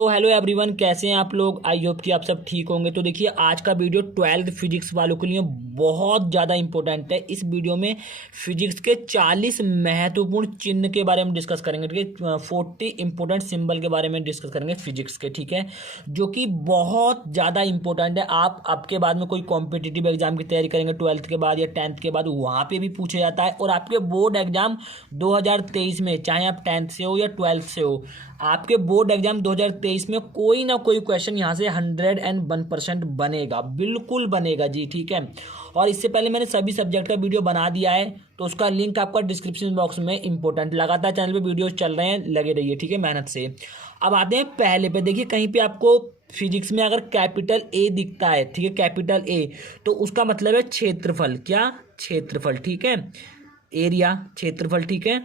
तो hello everyone, कैसे हैं आप लोग। आई होप कि आप सब ठीक होंगे। तो देखिए, आज का वीडियो 12th फिजिक्स वालों के लिए बहुत ज़्यादा इंपॉर्टेंट है। इस वीडियो में फिजिक्स के 40 महत्वपूर्ण चिन्ह के बारे में डिस्कस करेंगे, ठीक है। 40 इंपॉर्टेंट सिंबल के बारे में डिस्कस करेंगे फिजिक्स के, ठीक है, जो कि बहुत ज़्यादा इंपॉर्टेंट है। आप आपके बाद में कोई कॉम्पिटिटिव एग्जाम की तैयारी करेंगे 12th के बाद या 10th के बाद, वहाँ पर भी पूछा जाता है। और आपके बोर्ड एग्जाम 2023 में, चाहे आप 10th से हो या 12th से हो, आपके बोर्ड एग्जाम 2023 में कोई ना कोई क्वेश्चन यहाँ से 101% बनेगा, बिल्कुल बनेगा जी, ठीक है। और इससे पहले मैंने सभी सब्जेक्ट का वीडियो बना दिया है, तो उसका लिंक आपका डिस्क्रिप्शन बॉक्स में। इंपॉर्टेंट लगातार चैनल पे वीडियोस चल रहे हैं, लगे रहिए, ठीक है, मेहनत से। अब आते हैं पहले पे। देखिए, कहीं पे आपको फिजिक्स में अगर कैपिटल ए दिखता है, ठीक है, कैपिटल ए, तो उसका मतलब है क्षेत्रफल। क्या? क्षेत्रफल, ठीक है। एरिया, क्षेत्रफल, ठीक है,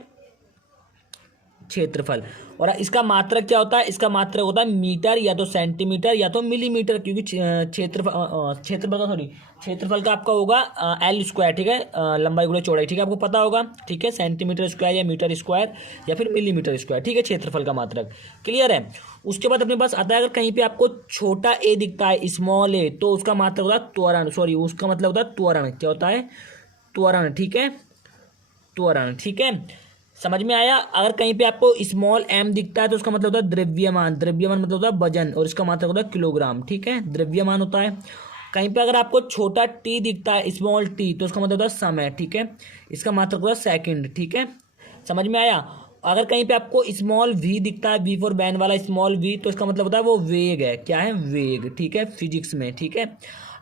क्षेत्रफल। और इसका मात्रक क्या होता है? इसका मात्रक होता है मीटर, या तो सेंटीमीटर या तो मिलीमीटर, क्योंकि क्षेत्रफल का, सॉरी, क्षेत्रफल का आपका होगा एल स्क्वायर, ठीक है, लंबाई गुणे चौड़ाई, ठीक है, आपको पता होगा, ठीक है, सेंटीमीटर स्क्वायर या मीटर स्क्वायर या फिर मिलीमीटर स्क्वायर, ठीक है, क्षेत्रफल का मात्रक। क्लियर है। उसके बाद अपने पास आता है, अगर कहीं पे आपको छोटा ए दिखता है, स्मॉल ए, तो उसका मात्रक होता है त्वरण, सॉरी, उसका मतलब होता है त्वरण। क्या होता है? त्वरण, ठीक है, त्वरण, ठीक है। समझ में आया। अगर कहीं पे आपको स्मॉल एम दिखता है तो उसका मतलब होता है द्रव्यमान। द्रव्यमान मतलब होता है वजन, और इसका मात्रक होता है किलोग्राम, ठीक है, द्रव्यमान होता है। कहीं पे अगर आपको छोटा टी दिखता है, स्मॉल टी, तो उसका मतलब होता है समय, ठीक है, इसका मात्रक होता है सेकंड, ठीक है। समझ में आया। अगर कहीं पे आपको स्मॉल वी दिखता है, वी फॉर वैन वाला स्मॉल वी, तो इसका मतलब होता है वो वेग है। क्या है? वेग, ठीक है, फिजिक्स में, ठीक है।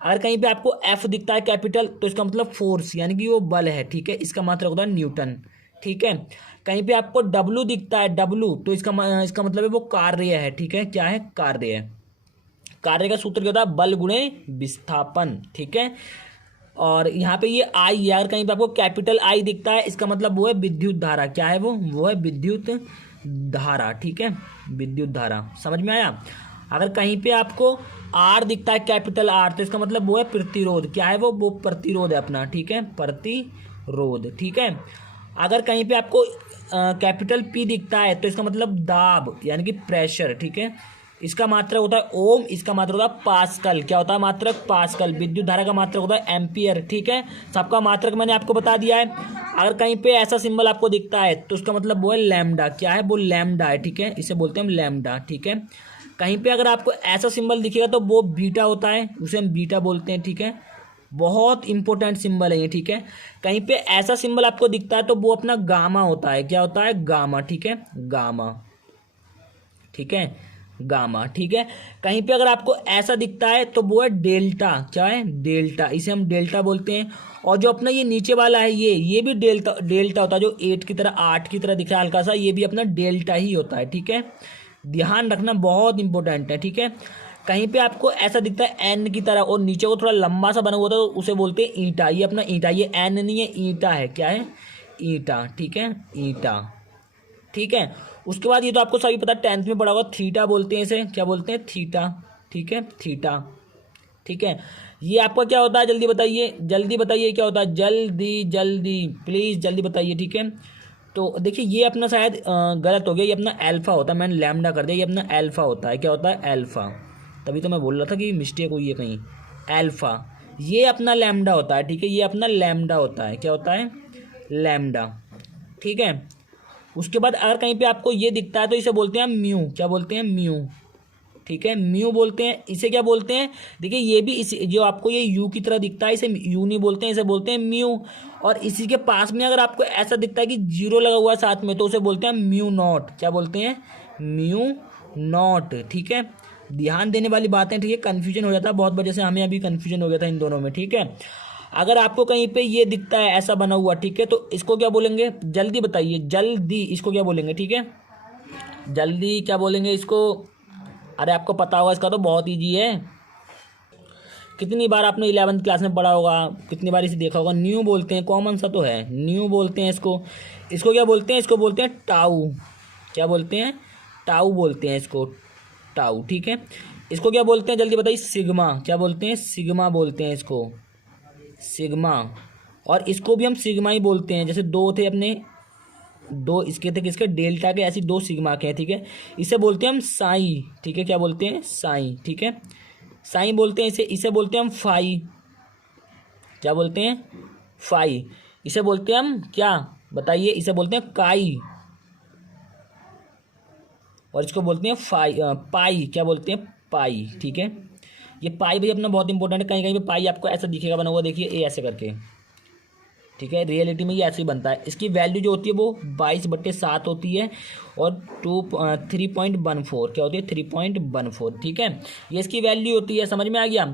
अगर कहीं पे आपको एफ दिखता है कैपिटल, तो इसका मतलब फोर्स, यानी कि वो बल है, ठीक है, इसका मात्रक होता है न्यूटन, ठीक है। कहीं पे आपको डब्लू दिखता है, डब्लू, तो इसका मतलब है वो कार्य है, ठीक है। क्या है? कार्य है। कार्य का सूत्र क्या होता है? बल गुणे विस्थापन, ठीक है। और यहाँ पे ये आई है, अगर कहीं पे आपको कैपिटल आई दिखता है, इसका मतलब वो है विद्युत धारा। क्या है वो है विद्युत धारा, ठीक है, विद्युत धारा। समझ में आया। अगर कहीं पे आपको आर दिखता है, कैपिटल आर, तो इसका मतलब वो है प्रतिरोध। क्या है वो प्रतिरोध है अपना, ठीक है, प्रतिरोध, ठीक है। अगर कहीं पे आपको कैपिटल पी दिखता है, तो इसका मतलब दाब, यानी कि प्रेशर, ठीक है, इसका मात्रक होता है ओम, इसका मात्रक होता है पास्कल। क्या होता है मात्रक? पास्कल। विद्युत धारा का मात्रक होता है एम्पियर, ठीक है। सबका मात्रक मैंने आपको बता दिया है। अगर कहीं पे ऐसा सिंबल आपको दिखता है, तो उसका मतलब वो है लैम्डा। क्या है? वो लैम्डा है, ठीक है, इसे बोलते हैं हम लैम्डा, ठीक है। कहीं पे अगर आपको ऐसा सिंबल दिखेगा, तो वो बीटा होता है, उसे हम बीटा बोलते हैं, ठीक है। बहुत इंपॉर्टेंट सिंबल है ये, ठीक है। कहीं पे ऐसा सिंबल आपको दिखता है, तो वो अपना गामा होता है। क्या होता है? गामा, ठीक है, गामा, ठीक है, गामा, ठीक है। कहीं पे अगर आपको ऐसा दिखता है, तो वो है डेल्टा। क्या है? डेल्टा, इसे हम डेल्टा बोलते हैं। और जो अपना ये नीचे वाला है, ये भी डेल्टा डेल्टा होता है, जो 8 की तरह, 8 की तरह दिख रहा है हल्का सा, ये भी अपना डेल्टा ही होता है, ठीक है। ध्यान रखना, बहुत इंपॉर्टेंट है, ठीक है। कहीं पे आपको ऐसा दिखता है एन की तरह, और नीचे को थोड़ा लंबा सा बना हुआ था, तो उसे बोलते हैं ईंटा। ये अपना ईंटा, ये एन नहीं है, ईंटा है। क्या है? ईंटा, ठीक है, ईंटा, ठीक है। उसके बाद ये तो आपको सभी पता, 10th में पढ़ा होगा, थीटा बोलते हैं इसे। क्या बोलते हैं? थीटा, ठीक है, थीटा, ठीक है। ये आपका क्या होता है? जल्दी बताइए, जल्दी बताइए, क्या होता है? जल्दी जल्दी, प्लीज जल्दी बताइए, ठीक है। तो देखिए, ये अपना शायद गलत हो गया, ये अपना अल्फा होता है, मैंने लैम्डा कर दिया, ये अपना अल्फा होता है। क्या होता है? अल्फा। तभी तो मैं बोल रहा था कि मिस्टेक हुई है कहीं। अल्फा, ये अपना लैम्डा होता है, ठीक है, ये अपना लैम्डा होता है। क्या होता है? लैम्डा, ठीक है। उसके बाद अगर कहीं पे आपको ये दिखता है, तो इसे बोलते हैं म्यू। क्या बोलते हैं? म्यू, ठीक है, म्यू बोलते हैं इसे। क्या बोलते हैं? देखिए, ये भी इसी, जो आपको ये यू की तरह दिखता है, इसे यू नहीं बोलते हैं, इसे बोलते हैं म्यू। और इसी के पास में अगर आपको ऐसा दिखता है कि जीरो लगा हुआ है साथ में, तो उसे बोलते हैं म्यू नॉट। क्या बोलते हैं? म्यू नॉट, ठीक है। ध्यान देने वाली बातें, ठीक है, कन्फ्यूजन हो जाता है बहुत वजह से, हमें अभी कन्फ्यूजन हो गया था इन दोनों में, ठीक है। अगर आपको कहीं पे ये दिखता है ऐसा बना हुआ, ठीक है, तो इसको क्या बोलेंगे? जल्दी बताइए, जल्दी, इसको क्या बोलेंगे? ठीक है, जल्दी क्या बोलेंगे इसको? अरे आपको पता होगा, इसका तो बहुत ईजी है। कितनी बार आपने 11th क्लास में पढ़ा होगा, कितनी बार इसे देखा होगा। न्यू बोलते हैं, कॉमन सा तो है, न्यू बोलते हैं इसको। इसको क्या बोलते हैं? इसको बोलते हैं टाउ। क्या बोलते हैं? टाउ बोलते हैं इसको, टाउ, ठीक है। इसको क्या बोलते हैं? जल्दी बताइए। सिग्मा। क्या बोलते हैं? सिग्मा बोलते हैं इसको, सिग्मा। और इसको भी हम सिग्मा ही बोलते हैं। जैसे दो थे अपने दो इसके थे किसके, डेल्टा के, ऐसी दो सिग्मा के हैं, ठीक है। इसे बोलते हैं हम साई, ठीक है, क्या बोलते हैं, साई, ठीक है, साई बोलते हैं इसे। इसे बोलते हैं हम फाई, क्या बोलते हैं, फाई। इसे बोलते हैं हम क्या, बताइए, इसे बोलते हैं काई, और इसको बोलते हैं पाई, क्या बोलते हैं, पाई, ठीक है। ये पाई भी अपना बहुत इंपॉर्टेंट है, कहीं कहीं पे पाई आपको ऐसा दिखेगा बना हुआ, देखिए ए ऐसे करके, ठीक है, रियलिटी में ये ऐसे ही बनता है। इसकी वैल्यू जो होती है वो 22/7 होती है, और 3.14 क्या होती है, 3.14, ठीक है, ये इसकी वैल्यू होती है, समझ में आ गया।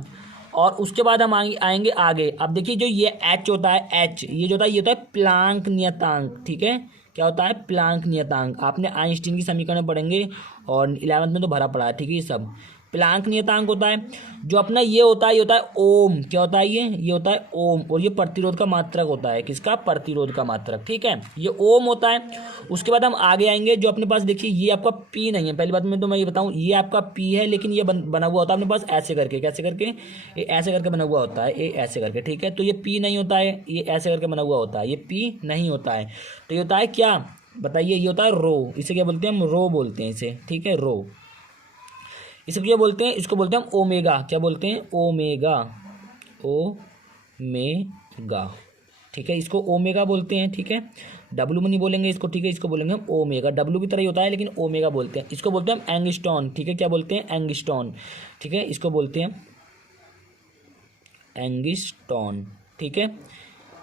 और उसके बाद हम आएंगे आगे। अब देखिए जो ये एच होता है, एच ये जो होता है, ये होता है प्लांक नियतांक, ठीक है, क्या होता है, प्लांक नियतांक। आपने आइंस्टीन की समीकरण पढ़ेंगे और 11वीं में तो भरा पड़ा है, ठीक है, ये सब प्लांक नियतांक होता है। जो अपना ये होता है, ये होता है ओम, क्या होता है, ये होता है ओम, और ये प्रतिरोध का मात्रक होता है, किसका, प्रतिरोध का मात्रक, ठीक है, ये ओम होता है। उसके बाद हम आगे आएंगे, जो अपने पास देखिए ये आपका पी नहीं है, पहली बात में तो मैं ये बताऊं, ये आपका पी है, लेकिन ये बना हुआ होता है अपने पास ऐसे करके, कैसे करके, ये ऐसे करके बना हुआ होता है, ये ऐसे करके, ठीक है, तो ये पी नहीं होता है, ये ऐसे करके बना हुआ होता है, ये पी नहीं होता है, तो ये होता है क्या, बताइए, ये होता है रो। इसे क्या बोलते हैं हम, रो बोलते हैं इसे, ठीक है, रो। इसे क्या बोलते हैं, इसको बोलते हैं हम ओमेगा, क्या बोलते हैं, ओमेगा, ओमेगा, ठीक है, इसको ओमेगा बोलते हैं, ठीक है, डब्लू में नहीं बोलेंगे इसको, ठीक है, इसको बोलेंगे हम ओमेगा, डब्लू की तरह ही होता है लेकिन ओमेगा बोलते हैं। इसको बोलते हैं हम एंगस्ट्रॉन, ठीक है, क्या बोलते हैं, एंगस्ट्रॉन, ठीक है, इसको बोलते हैं एंगस्ट्रॉन, ठीक है,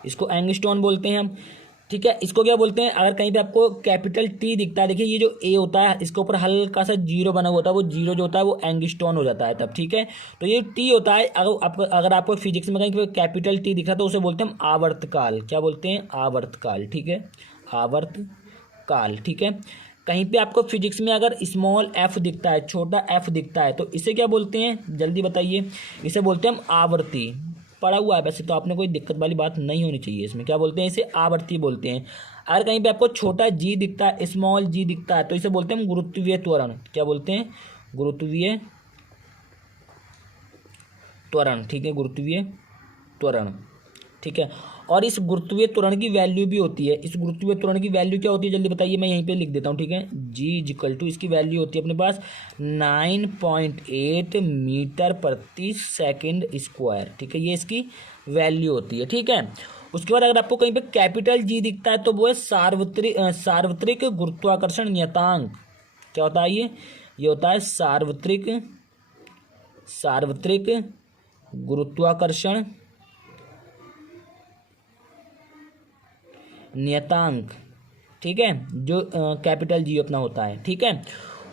इसको एंगस्ट्रॉन बोलते हैं हम, ठीक है। इसको क्या बोलते हैं, अगर कहीं पे आपको कैपिटल टी दिखता है, देखिए ये जो ए होता है इसके ऊपर हल्का सा जीरो बना हुआ होता है, वो जीरो जो होता है वो एंगस्ट्रॉन हो जाता है तब, ठीक है। तो ये टी होता है, अगर आपको फिजिक्स में कहीं पे कैपिटल टी दिख रहा है तो उसे बोलते हैं हम आवर्तकाल, क्या बोलते हैं, आवर्तकाल, ठीक है, आवर्तकाल, ठीक है। कहीं पे आपको फिजिक्स में अगर स्मॉल एफ दिखता है, छोटा एफ दिखता है, तो इसे क्या बोलते हैं, जल्दी बताइए, इसे बोलते हैं हम आवर्ती। पड़ा हुआ है वैसे तो, आपने कोई दिक्कत वाली बात नहीं होनी चाहिए इसमें, क्या बोलते हैं, इसे आवर्ती बोलते हैं। अगर कहीं पे आपको छोटा जी दिखता है, स्मॉल जी दिखता है, तो इसे बोलते हैं हम गुरुत्वीय त्वरण, क्या बोलते हैं, गुरुत्वीय त्वरण, ठीक है, गुरुत्वीय त्वरण, ठीक है। और इस गुरुत्वीय त्वरण की वैल्यू भी होती है, इस गुरुत्वीय त्वरण की वैल्यू क्या होती है, जल्दी बताइए, मैं यहीं पे लिख देता हूँ, ठीक है, जी इक्वल टू, इसकी वैल्यू होती है अपने पास 9.8 मीटर प्रति सेकंड स्क्वायर, ठीक है, ये इसकी वैल्यू होती है, ठीक है। उसके बाद अगर आपको कहीं पे कैपिटल जी दिखता है तो वो है सार्वत्रिक गुरुत्वाकर्षण नियतांक, क्या होता है ये होता है सार्वत्रिक गुरुत्वाकर्षण नियतांक, ठीक है, जो कैपिटल जी अपना होता है, ठीक है।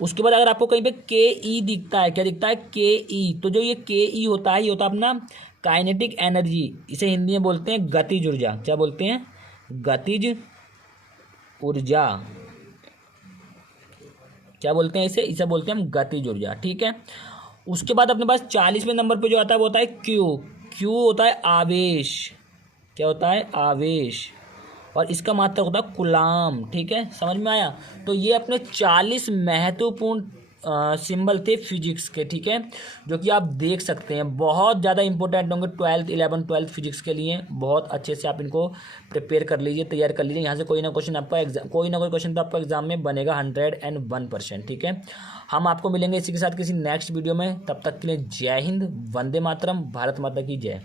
उसके बाद अगर आपको कहीं पे के ई दिखता है, क्या दिखता है, के ई, तो जो ये के ई होता है, ये होता है अपना काइनेटिक एनर्जी, इसे हिंदी में बोलते हैं गतिज ऊर्जा, क्या बोलते हैं, गतिज ऊर्जा, क्या बोलते हैं इसे बोलते हैं हम गतिज ऊर्जा, ठीक है। उसके बाद अपने पास 40वें नंबर पे जो आता है वो होता है क्यू। क्यू होता है आवेश, क्या होता है, आवेश, और इसका मात्रक होता है कूलाम, ठीक है, समझ में आया। तो ये अपने 40 महत्वपूर्ण सिंबल थे फिजिक्स के, ठीक है, जो कि आप देख सकते हैं, बहुत ज़्यादा इंपॉर्टेंट होंगे 12th फिजिक्स के लिए। बहुत अच्छे से आप इनको प्रिपेयर कर लीजिए, तैयार कर लीजिए, यहाँ से कोई ना क्वेश्चन आपका एग्जाम, कोई ना कोई क्वेश्चन तो आपका एग्जाम में बनेगा 101%, ठीक है। हम आपको मिलेंगे इसी के साथ किसी नेक्स्ट वीडियो में, तब तक के लिए जय हिंद, वंदे मातरम, भारत माता की जय।